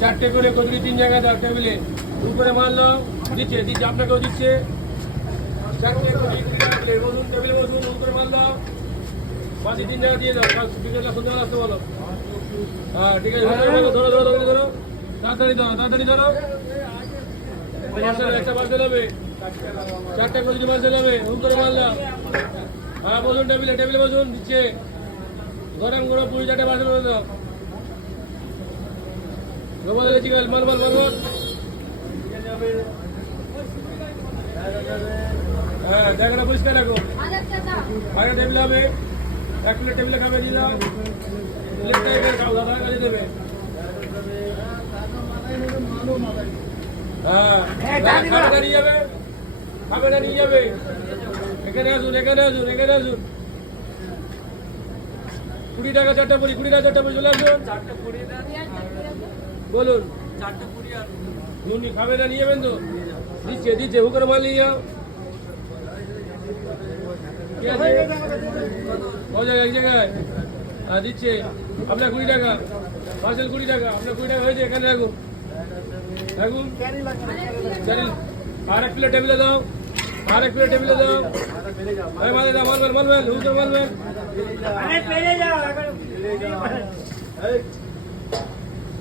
চারটে করে কচুরি 3 জায়গায় দাও টেবিলে। উপরে মারলো, দিচ্ছে দিচ্ছে, আপনাকেও দিচ্ছে। চারটে কচুরি 3 জায়গায় বসুন, টেবিলে বসুন, উপরে মারলো, বাকি 3 জায়গা দিয়ে দাও। টিকিটটা সোজা আসতে বলো। হ্যাঁ ঠিক আছে, ধরো ধরো ধরো ধরো, তাড়াতাড়ি ধরো, তাড়াতাড়ি ধরো। একটা পার্সেল হবে, 4টে কচুরি পার্সেল হবে। উপরে মারলাম, হ্যাঁ বসুন টেবিলে, টেবিলে বসুন, দিচ্ছে। গরম গরম পুরি 4টে পার্সেল করে দাও। গোপাল চিকেন মাল মাল মাল মাল। হ্যাঁ জায়গাটা পরিষ্কার রাখো। আগে টেবিলে হবে, 1 প্লেট টেবিলে খাবে দিয়ে দাও। প্লেটটা এখানে খাও, দাদা কাজে দেবে। হ্যাঁ খাবে নিয়ে যাবে, খাবে না নিয়ে যাবে। এখানে আসুন, এখানে আসুন, এখানে আসুন। 20 টাকা 4টা পুরি, 20 টাকা 4টা পুরি, চলে আসুন। বলুন 4টা পুরি আর ঘুগনি খাবে না নিয়ে যাবেন তো? দিচ্ছে দিচ্ছে, হুকার মাল নিয়ে যাও। ঠিক আছে, ও জায়গায় এক জায়গায় হ্যাঁ দিচ্ছে। আপনার 20 টাকা পার্সেল, 20 টাকা। আপনার 20 টাকা হয়েছে, এখানে রাখুন রাখুন। আর 1 প্লেট টেবিলে দাও, আর 1 প্লেট টেবিলে দাও। আরে মাল দাও, মালবেন মালবেন, হুকার মালবেন।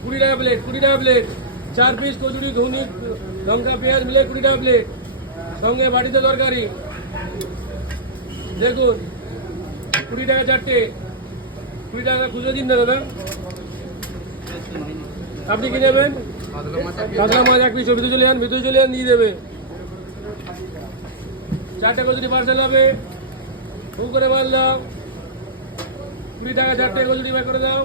20 টাকা প্লেট, 20 টাকা প্লেট। 4 পিস কচুরি ঘুগনি লঙ্কা পেঁয়াজ মিলে 20 টাকা প্লেট, সঙ্গে বাটিতে তরকারি। দেখুন 20 টাকা 4টে, 20 টাকা খুঁজে দিন না দাদা। আপনি কি নেবেন? কাতলা মাছ 1 পিস, ভিতরে চলে যান, ভিতরে চলে যান, দিয়ে দেবে। 4টে কচুরি পার্সেল হবে। বুক করে মাল দাও। 20 টাকা 4টে কচুরি ব্যাক করে দাও।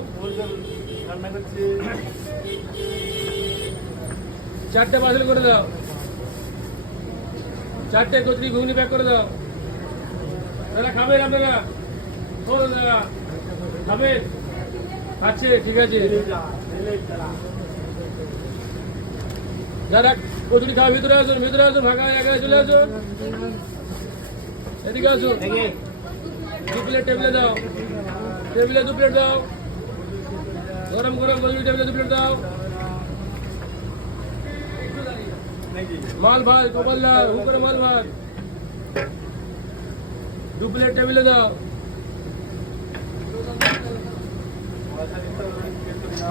4টে পার্সেল করে দাও। 4টে কচুরি ঘুগনি প্যাক করে দাও। দাদা খাবেন আপনারা? দাদা খাবেন? আছে ঠিক আছে। যারা কচুরি খাওয়া ভিতরে আসুন, ভিতরে আসুন, ফাঁকা জায়গায় চলে আসুন, এদিকে আসুন। 2 প্লেট টেবিলে দাও, টেবিলে 2 প্লেট দাও। গরম গরম কচুরি টেবিলে 2 প্লেট দাও। মাল ভাত গোপাল্লা, হুকার মাল ভাত 2 প্লেট টেবিলে দাও।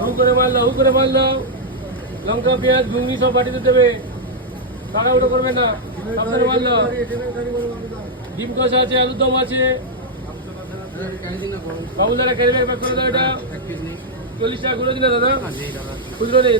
হুকারে মাল দাও, হুকারে মাল দাও। লঙ্কা পেঁয়াজ ঘুগনি সব বাটিতে দেবে, তাড়াহুড়ো করবে না। সাবধানে মাল দাও। ডিম কষা আছে, আলুর দম আছে। বাবুল দাদা ক্যারি ব্যাগ করে দাও। এটা 40 টাকা খুলে দিলে দাদা, খুচরো নেই।